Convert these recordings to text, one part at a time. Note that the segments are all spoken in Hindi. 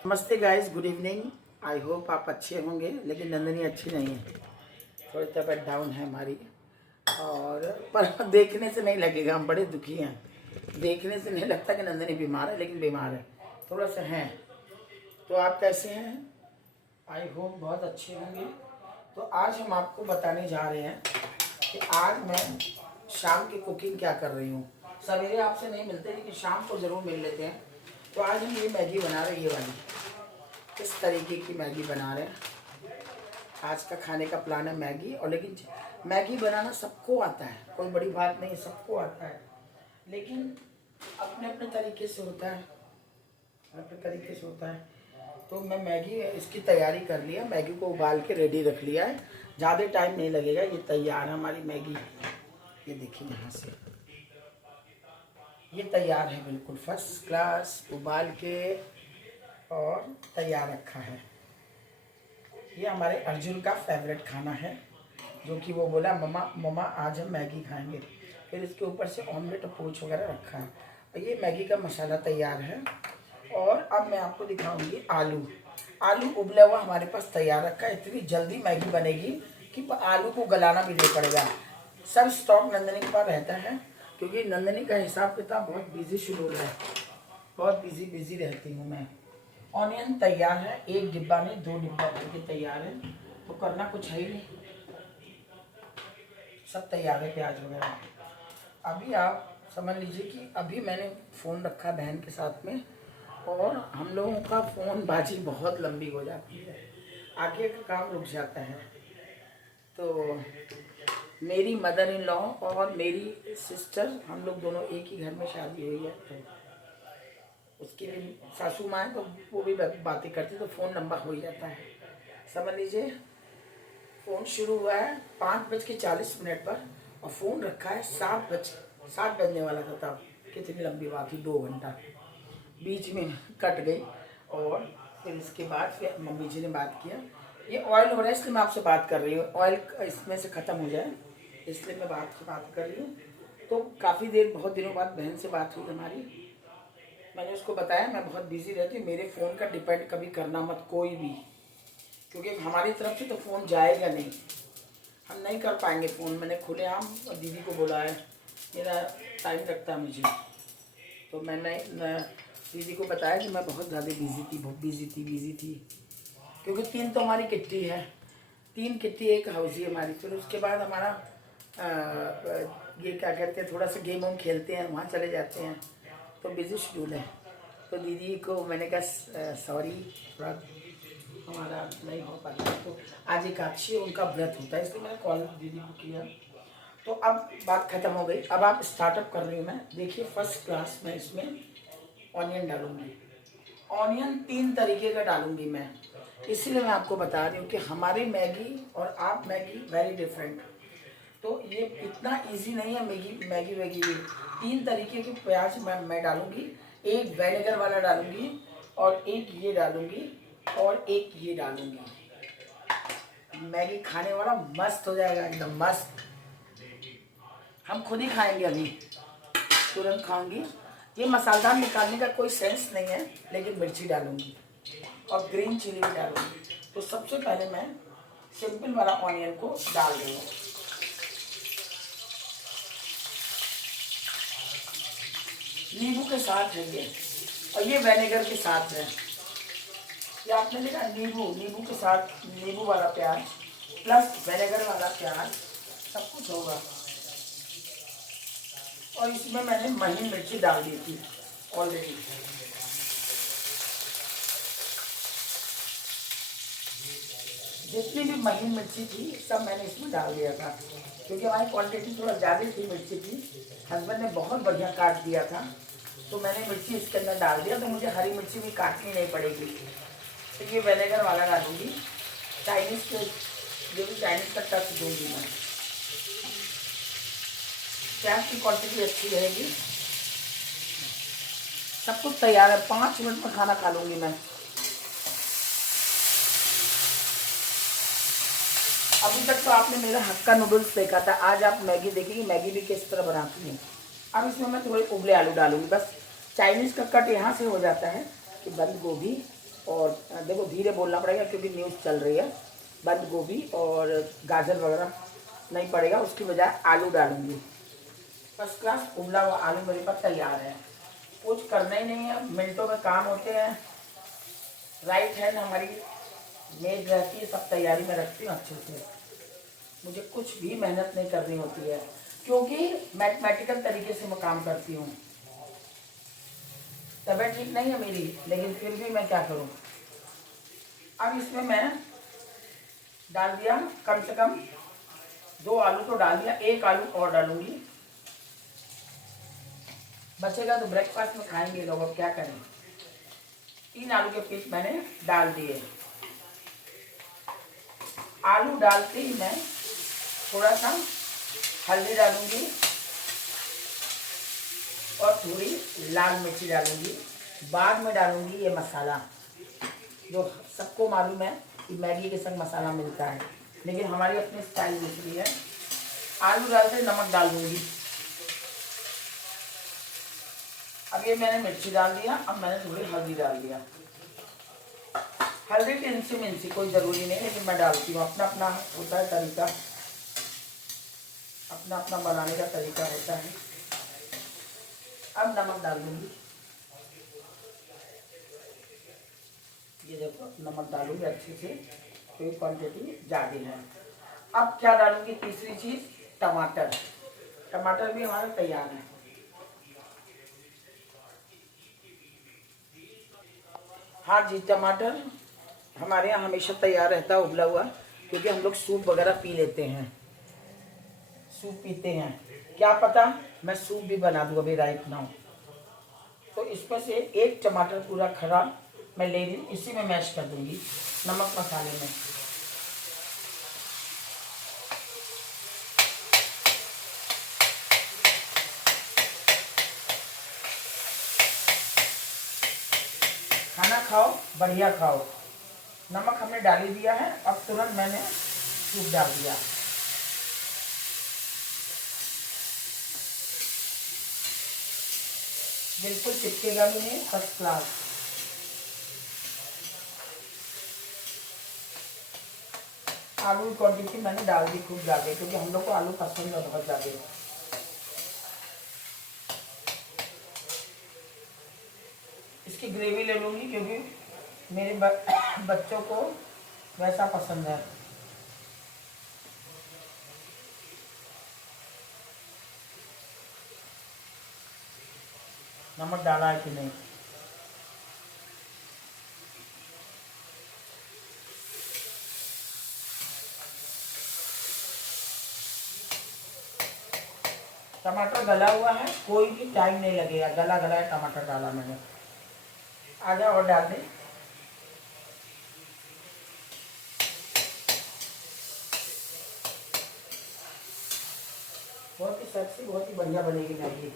नमस्ते guys, good evening. I hope आप अच्छे होंगे, लेकिन नंदनी अच्छी नहीं है। थोड़ी तबीयत डाउन है हमारी। और पर देखने से नहीं लगेगा, हम बड़े दुखी हैं। देखने से नहीं लगता कि नंदनी बीमार है, लेकिन बीमार है, थोड़ा सा है। तो आप कैसे हैं? आई होप बहुत अच्छे होंगे। तो आज हम आपको बताने जा रहे हैं कि आज मैं शाम की कुकिंग क्या कर रही हूँ। सवेरे आपसे नहीं मिलते, लेकिन शाम को ज़रूर मिल लेते हैं। तो आज हम ये मैगी बना रहे हैं, ये वाली। इस तरीके की मैगी बना रहे हैं। आज का खाने का प्लान है मैगी। और लेकिन मैगी बनाना सबको आता है, कोई बड़ी बात नहीं, सबको आता है। लेकिन अपने अपने तरीके से होता है, अपने तरीके से होता है। तो मैं मैगी इसकी तैयारी कर लिया, मैगी को उबाल के रेडी रख लिया है। ज़्यादा टाइम नहीं लगेगा, ये तैयार है हमारी मैगी। ये देखिए यहाँ से ये तैयार है, बिल्कुल फर्स्ट क्लास, उबाल के और तैयार रखा है। ये हमारे अर्जुन का फेवरेट खाना है, जो कि वो बोला मम्मा मम्मा आज हम मैगी खाएंगे। फिर इसके ऊपर से ऑमलेट और पोच वगैरह रखा है। और ये मैगी का मसाला तैयार है। और अब मैं आपको दिखाऊंगी आलू। आलू उबला हुआ हमारे पास तैयार रखा है। इतनी जल्दी मैगी बनेगी कि आलू को गलाना भी नहीं पड़ेगा। सब स्टॉक नंदनी के पास रहता है, क्योंकि नंदनी का हिसाब किताब बहुत बिजी शेड्यूल है, बहुत बिजी रहती हूँ मैं। ऑनियन तैयार है, एक डिब्बा में 2 डिब्बा करके तैयार है। तो करना कुछ है ही नहीं, सब तैयार है, प्याज वगैरह। अभी आप समझ लीजिए कि अभी मैंने फ़ोन रखा बहन के साथ में, और हम लोगों का फ़ोन बाजी बहुत लंबी हो जाती है, आगे का काम रुक जाता है। तो मेरी मदर इन लॉ और मेरी सिस्टर, हम लोग दोनों एक ही घर में शादी हुई है। तो उसकी भी सासू माँ है, तो वो भी बातें करती, तो फ़ोन लंबा हो ही जाता है। समझ लीजिए फ़ोन शुरू हुआ है 5:40 पर, और फ़ोन रखा है 7 बजने वाला था तब। कितनी लंबी बात थी, 2 घंटा बीच में कट गई। और फिर इसके बाद फिर मम्मी जी ने बात किया। ये ऑयल हो रहा है, इसलिए मैं आपसे बात कर रही हूँ। ऑयल इसमें से ख़त्म हो जाए, इसलिए मैं बात कर रही हूँ। तो काफ़ी देर, बहुत दिनों बाद बहन से बात हुई हमारी। मैंने उसको बताया मैं बहुत बिजी रहती हूँ, मेरे फ़ोन का डिपेंड कभी करना मत कोई भी, क्योंकि हमारी तरफ से तो फ़ोन जाएगा नहीं, हम नहीं कर पाएंगे फ़ोन। मैंने खुलेआम दीदी को बोला है, मेरा टाइम लगता है मुझे। तो मैंने दीदी को बताया कि मैं बहुत ज़्यादा बिजी थी, क्योंकि 3 तो हमारी किट्टी है, 3 किट्टी एक हाउसी हमारी। फिर उसके बाद हमारा ये क्या कहते हैं, थोड़ा सा गेम वेम खेलते हैं, वहाँ चले जाते हैं। तो बिजी शेड्यूल है। तो दीदी को मैंने कहा सॉरी, थोड़ा हमारा नहीं हो पाता। तो आज एकादशी उनका व्रत होता है, इसलिए मैंने कॉल दीदी को किया। तो अब बात ख़त्म हो गई, अब आप स्टार्टअप कर रही हूँ मैं। देखिए फर्स्ट क्लास में इसमें ऑनियन डालूंगी। ऑनियन 3 तरीके का डालूंगी मैं, इसीलिए मैं आपको बता रही हूँ कि हमारी मैगी और आप मैगी वेरी डिफरेंट। तो ये इतना इजी नहीं है मैगी वैगी भी। 3 तरीके के प्याज मैं डालूंगी। एक विनेगर वाला डालूंगी, और एक ये डालूंगी, और एक ये डालूंगी। मैगी खाने वाला मस्त हो जाएगा, एकदम मस्त। हम खुद ही खाएंगे अभी, तुरंत खाऊंगी। ये मसालेदार निकालने का कोई सेंस नहीं है, लेकिन मिर्ची डालूंगी और ग्रीन चिली भी डालूंगी। तो सबसे पहले मैं सिंपल वाला ऑनियन को डाल रही हूँ। नींबू के साथ है ये, और ये विनेगर के साथ है। ये आपने देखा, नींबू के साथ, नींबू वाला प्याज प्लस विनेगर वाला प्याज, सब कुछ होगा। और इसमें मैंने महीन मिर्ची डाल दी थी ऑलरेडी। जितनी भी महीन मिर्ची थी सब मैंने इसमें डाल दिया था, क्योंकि हमारी क्वांटिटी थोड़ा ज़्यादा थी मिर्ची की। हस्बैंड ने बहुत बढ़िया काट दिया था, तो मैंने मिर्ची इसके अंदर डाल दिया, तो मुझे हरी मिर्ची भी काटनी नहीं पड़ेगी। तो ये विनेगर वाला डालूंगी, चाइनीज़ के, जो भी चाइनीज़ का टच दूंगी मैं। प्याज की क्वांटिटी अच्छी रहेगी। सब कुछ तैयार है, 5 मिनट में खाना खा लूँगी मैं। अभी तक तो आपने मेरा हक्का नूडल्स देखा था, आज आप मैगी देखेंगे, मैगी भी किस तरह बनाती हूँ। अब इसमें मैं थोड़े उबले आलू डालूंगी, बस चाइनीज़ का कट यहाँ से हो जाता है कि बंद गोभी देखो धीरे बोलना पड़ेगा क्योंकि न्यूज़ चल रही है। बंद गोभी और गाजर वगैरह नहीं पड़ेगा, उसकी बजाय आलू डालूंगी। फर्स्ट क्लास उबला हुआ आलू मेरे पास तैयार है। कुछ करना ही नहीं है, मिनटों में काम होते हैं। राइट हैंड हमारी मेड रहती है, सब तैयारी में रखती हूँ अच्छे से। मुझे कुछ भी मेहनत नहीं करनी होती है क्योंकि मैथमेटिकल तरीके से मैं काम करती हूँ। तबीयत ठीक नहीं है मेरी, लेकिन फिर भी मैं क्या करूँ। अब इसमें मैं डाल दिया कम से कम 2 आलू तो डाल दिया, 1 आलू और डालूंगी। बचेगा तो ब्रेकफास्ट में खाएंगे लोग, अब क्या करें। 3 आलू के पीस मैंने डाल दिए। आलू डालते ही मैं थोड़ा सा हल्दी डालूंगी और थोड़ी लाल मिर्ची डालूंगी। बाद में डालूंगी ये मसाला, जो सबको मालूम है कि मैगी के संग मसाला मिलता है, लेकिन हमारी अपनी स्टाइल दूसरी है। आलू डालते नमक डाल दूंगी। अब ये मैंने मिर्ची डाल दिया, अब मैंने थोड़ी हल्दी डाल दिया। हल्दी की इंची मिंची कोई ज़रूरी नहीं, लेकिन मैं डालती हूँ। अपना अपना होता है तरीका, अपना अपना बनाने का तरीका होता है। अब नमक डाल दूँगी। ये देखो नमक डालूंगी अच्छे से, क्योंकि क्वांटिटी ज़्यादा है। अब क्या डालूंगी, तीसरी चीज़ टमाटर। टमाटर भी हमारा तैयार है। हाँ जी, टमाटर हमारे यहाँ हमेशा तैयार रहता है उबला हुआ, क्योंकि हम लोग सूप वगैरह पी लेते हैं, सूप पीते हैं। क्या पता मैं सूप भी बना दूँ अभी राइट नाउ। तो इसमें से 1 टमाटर पूरा खरा मैं ले रही हूँ, इसी में मैश कर दूँगी नमक मसाले में। खाना खाओ बढ़िया खाओ। नमक हमने डाल ही दिया है, अब तुरंत मैंने सूप डाल दिया। बिल्कुल चिपकेगा भी नहीं, फर्स्ट क्लास। आलू की क्वांटिटी मैंने डाल दी खूब ज़्यादा, क्योंकि हम लोग को आलू पसंद है बहुत ज़्यादा। इसकी ग्रेवी ले लूँगी, क्योंकि मेरे बच्चों को वैसा पसंद है। नमक डाला है कि नहीं। टमाटर गला हुआ है, कोई भी टाइम नहीं लगेगा, गला गला है टमाटर डाला मैंने। आधा और डाल दें। बहुत ही सेक्सी, बहुत ही बढ़िया बनेगी मैगी।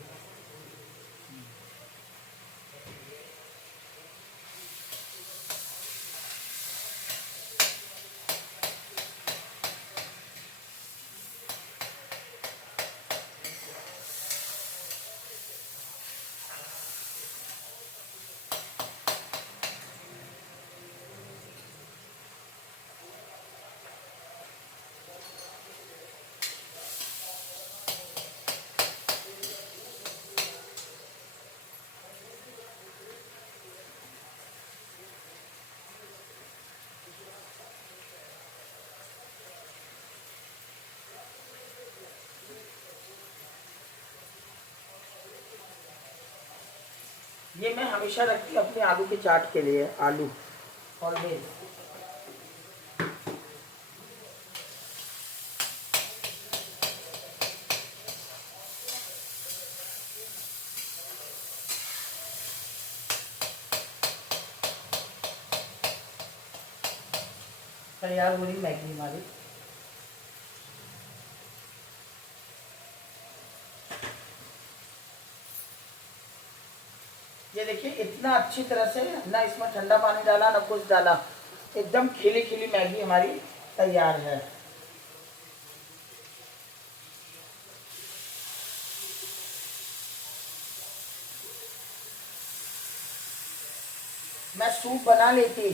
ये मैं हमेशा रखती हूँ अपने आलू के चाट के लिए, आलू ऑलवेज। तैयार हो रही मैगी हमारी। ये देखिए इतना अच्छी तरह से, ना इसमें ठंडा पानी डाला ना कुछ डाला, एकदम खिली खिली मैगी हमारी तैयार है। मैं सूप बना लेती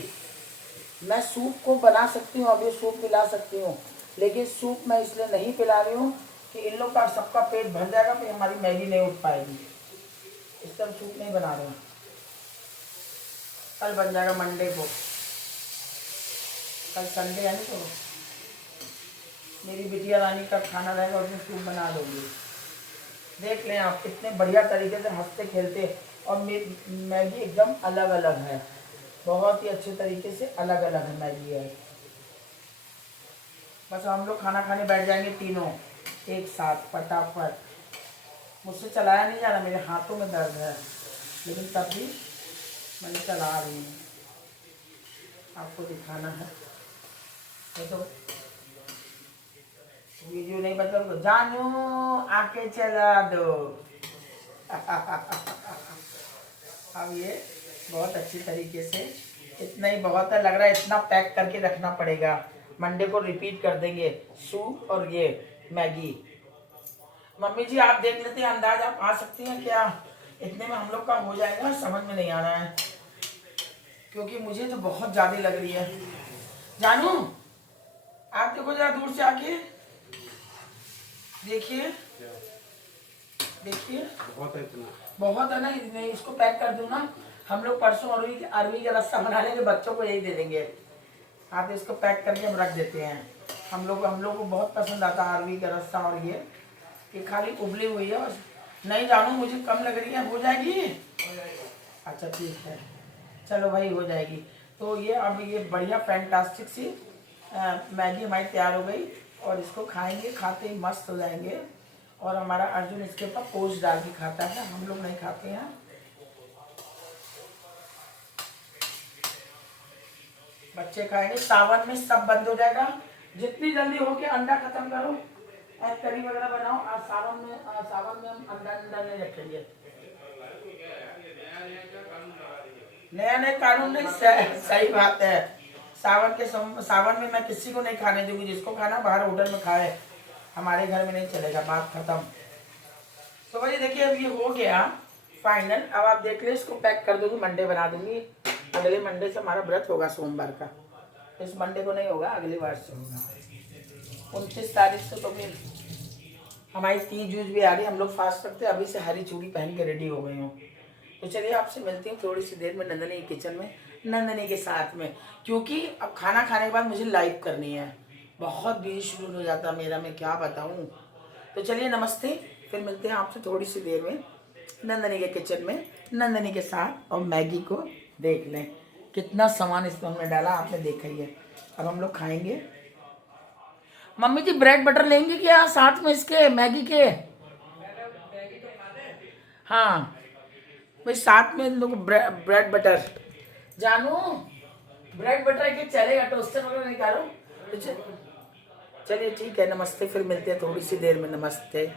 मैं सूप को बना सकती हूँ, अभी सूप पिला सकती हूँ, लेकिन सूप मैं इसलिए नहीं पिला रही हूँ कि इन लोग का सबका पेट भर जाएगा, फिर हमारी मैगी नहीं उठ पाएगी। इस तरह सूप नहीं बना रहे हैं। कल बन जाएगा मंडे को, कल संडे है ना, तो मेरी बिटिया रानी का खाना रहेगा, उसमें सूप बना दूँगी। देख लें आप कितने बढ़िया तरीके से हंसते खेलते, और मैगी एकदम अलग अलग है, बहुत ही अच्छे तरीके से अलग अलग है मैगी है। बस हम लोग खाना खाने बैठ जाएंगे तीनों एक साथ फटाफट। मुझसे चलाया नहीं जा रहा, मेरे हाथों में दर्द है, लेकिन तब भी मैंने चला रही हूँ, आपको दिखाना है। तो वीडियो नहीं बदल तो जानू आके चला दो। अब ये बहुत अच्छी तरीके से, इतना ही बहुत है लग रहा है, इतना पैक करके रखना पड़ेगा। मंडे को रिपीट कर देंगे सूप और ये मैगी। मम्मी जी आप देख लेते हैं, अंदाज आप आ सकती हैं क्या इतने में हम लोग का हो जाएगा? समझ में नहीं आ रहा है, क्योंकि मुझे तो बहुत ज़्यादा लग रही है। जानू आप देखो जरा दूर से आके देखिए, देखिए बहुत है ना, इतने इसको पैक कर दूँ ना, हम लोग परसों अरवी का रस्सा बना लेंगे, बच्चों को यही दे देंगे। आप इसको पैक करके हम रख देते हैं। हम लोग को बहुत पसंद आता है अरवी का रस्सा, और ये खाली उबली हुई है बस। नहीं जानू मुझे कम लग रही है, हो जाएगी? अच्छा ठीक है, चलो भाई हो जाएगी। तो ये अब ये बढ़िया फैंटास्टिक सी मैगी हमारी तैयार हो गई, और इसको खाएंगे, खाते ही मस्त हो जाएंगे। और हमारा अर्जुन इसके ऊपर पोस्ट डाल के खाता है, हम लोग नहीं खाते हैं। बच्चे खाएंगे, सावन में सब बंद हो जाएगा। जितनी जल्दी हो के अंडा खत्म करो, करी वगैरह बनाओ। आज सावन में हम अंडा नहीं रखेंगे। नया नया कानून नहीं, सही बात है। सावन में मैं किसी को नहीं खाने दूंगी, जिसको खाना बाहर होटल में खाए, हमारे घर में नहीं चलेगा, बात खत्म। तो भाई देखिए अब ये हो गया फाइनल। अब आप देख ले, इसको पैक कर दूंगी, मंडे बना दूंगी। अगले मंडे से हमारा व्रत होगा सोमवार का, इस मंडे को नहीं होगा, अगले बार से होगा। 29 तारीख से तो फिर हमारी तीज ऊज भी आ रही है, हम लोग फास्ट रखते हैं। अभी से हरी चूड़ी पहन के रेडी हो गई हूँ। तो चलिए आपसे मिलती हूँ थोड़ी सी देर में नंदनी किचन में, नंदनी के साथ में, क्योंकि अब खाना खाने के बाद मुझे लाइव करनी है। बहुत बिजी शेड्यूल हो जाता मेरा, मैं क्या बताऊँ। तो चलिए नमस्ते, फिर मिलते हैं आपसे थोड़ी सी देर में नंदनी के किचन में, नंदनी के साथ। और मैगी को देख लें कितना सामान इसमें हमने डाला, आपने देखा ही है। अब हम लोग खाएंगे। मम्मी जी ब्रेड बटर लेंगे क्या साथ में इसके मैगी के? हाँ भाई, साथ में लोग ब्रेड बटर। जानू ब्रेड बटर के चलेगा, टोस्टर वगैरह निकालो। चलिए ठीक है, नमस्ते, फिर मिलते हैं थोड़ी सी देर में, नमस्ते।